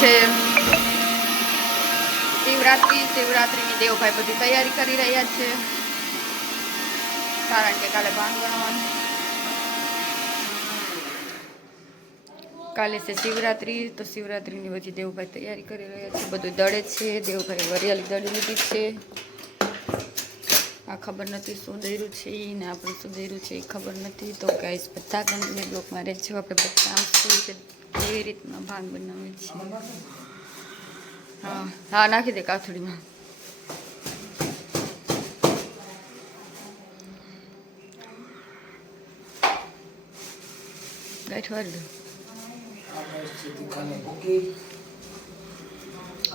છે. શિવરાત્રી, શિવરાત્રિની દેવભાઈ બધી તૈયારી કરી રહ્યા છે. કારણ કે કાલે ભાન ગણવાનું કાલે છે શિવરાત્રી, તો શિવરાત્રિની બધી દેવભાઈ તૈયારી કરી રહ્યા છે. બધું દળે છે. દેવભાઈ વરિયાળી દળી લીધી છે. આ ખબર નથી શું દર્યું છે ને આપણે શું દર્યું છે એ ખબર નથી. તો ગાઈસ બધા કંપની બ્લોકમાં રહે છે આપણે બધા શું રીતે, કેવી રીતના ભાગ બનાવીએ છીએ. હા હા, નાખી દે કાથડીમાં. ગાંઠ વાળી દો.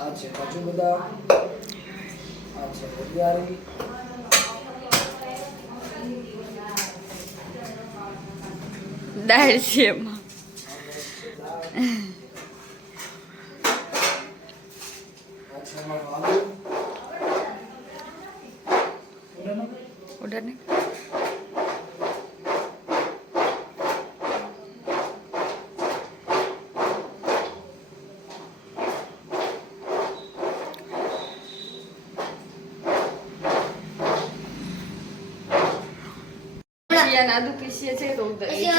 આ છે કાજુ બદામ, આ છે વરિયાળી દાળ છે છે ઓર્ડર ને જીયાના આદુ પીસીએ છે તો હજી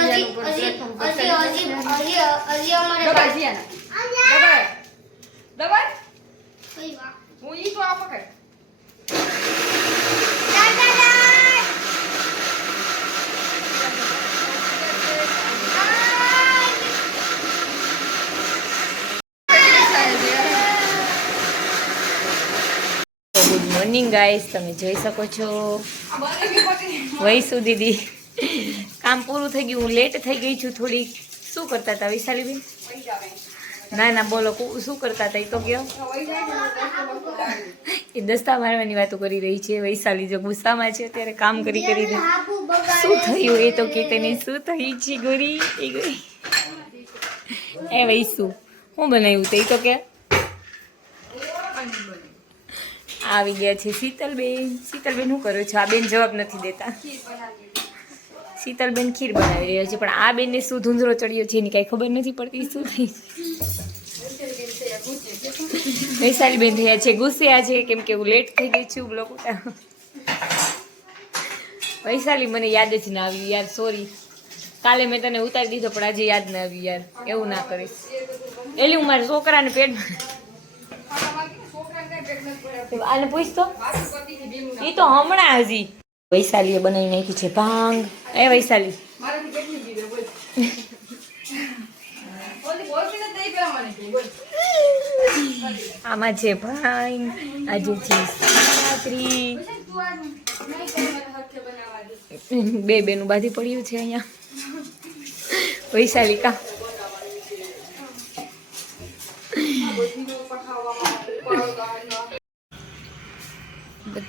platform પર હજી ચડી હજી જશે. હજી હજી અમારે દબાય જીયાના. દબાય. દબાય. કઈ વાત હું ઈ તો આ પકડ. ગુડ મોર્નિંગ ગાઈસ તમે જોઈ શકો છો? વૈસુ દીદી. કામ પૂરું થઈ ગયું, હું લેટ થઈ ગઈ છું થોડી શું કરતા હતા વિશાલીબેન? ના ના, બોલો શું કરતા હતા એ તો કયો? એ દસ્તા મારવાની વાતો કરી રહી છે, વૈશાલી જો ગુસ્સામાં છે ત્યારે કામ કરી કરી દે. શું થયું એ તો કે તેને, શું થઈ છે ગોરી? એ ગોરી. એ વૈસુ હું બનાવ્યું તે તો કે? આવી ગયા છે શીતલબેન. શીતલબેન શું કરો છો? આ બેન જવાબ નથી દેતા. શીતલબેન ખીર બનાવી રહ્યા છે, પણ આ બેનને શું ધૂંધળો ચડ્યો છે એની કાંઈ ખબર નથી પડતી, શું થઈ વૈશાલીબેન થયા છે, ગુસ્સે છે, કેમ કે હું લેટ થઈ ગઈ છું ઉતાર વૈશાલી મને યાદ જ ના આવ્યું યાર સોરી કાલે મેં તને ઉતારી દીધો, પણ આજે યાદ ના આવ્યું યાર, એવું ના કરીશ એલી, હું મારા છોકરાને પેટમાં આને પૂછ તો એ તો હમણાં હજી. વૈશાલીએ બનાવી નાખી છે ભાંગ. એ વૈશાલી. આમાં છે ભાંગ આજે છે શિવરાત્રી બે બેનું બાધી પડ્યું છે અહીંયા. વૈશાલી કા?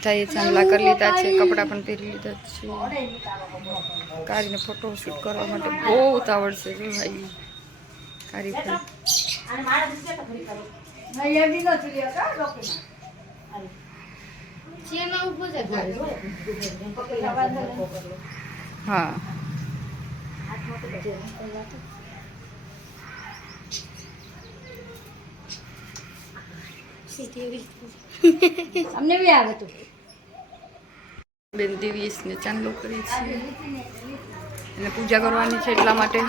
બધાએ ચાંદલા કરી લીધા છે, કપડાં પણ પહેરી લીધા છે. કારીને ફોટો શૂટ કરવા માટે બહુ ઉતાવળ છે જો ભાઈ. કારી હા. અમને બી આવે તું બેન દિવ્યેશને ચાંદલો કરીએ છીએ. અને પૂજા કરવાની છે એટલા માટે.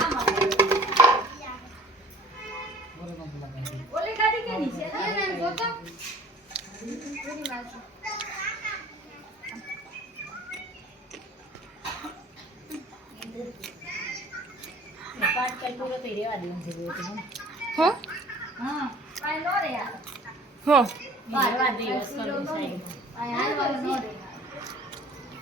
હો? હો.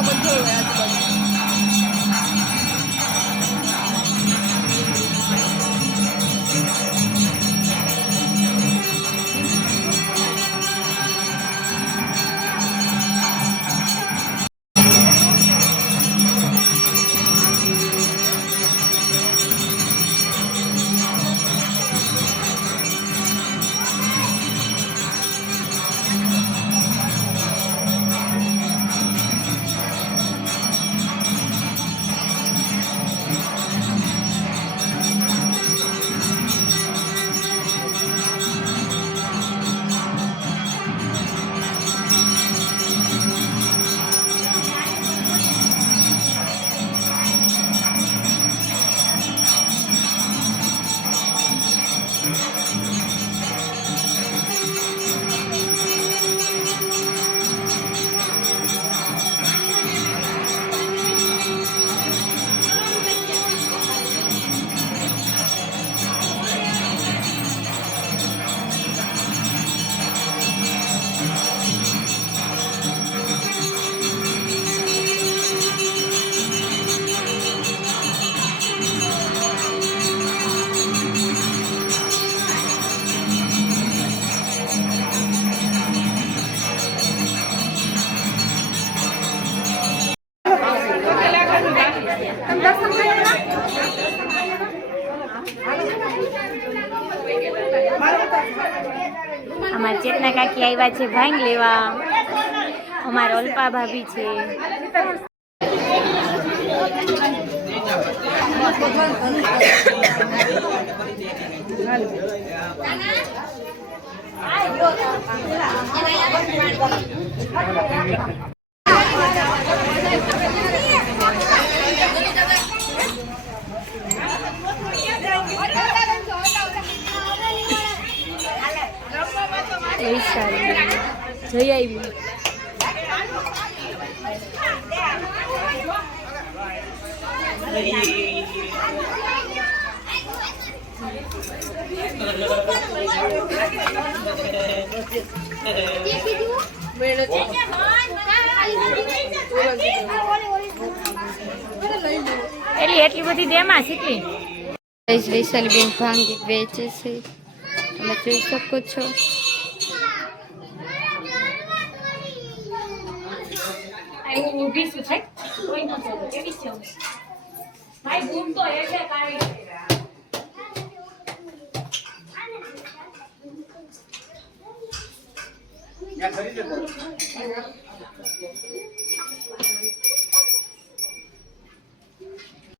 我们更来这个。અમારા કાકી આવ્યા છે ભાંગ લેવા. અમારા અલ્પા ભાભી છે. વૈશાલી જઈ આવી એટલી એટલી બધી દેમાં શીખી વૈશાલીબેન ભાંગ વેચે છે. તમે જોઈ શકો છો. ઊભી શું છે કોઈ ન ચાલો એવી છે હું. ભાઈ તો એટલે કાઢી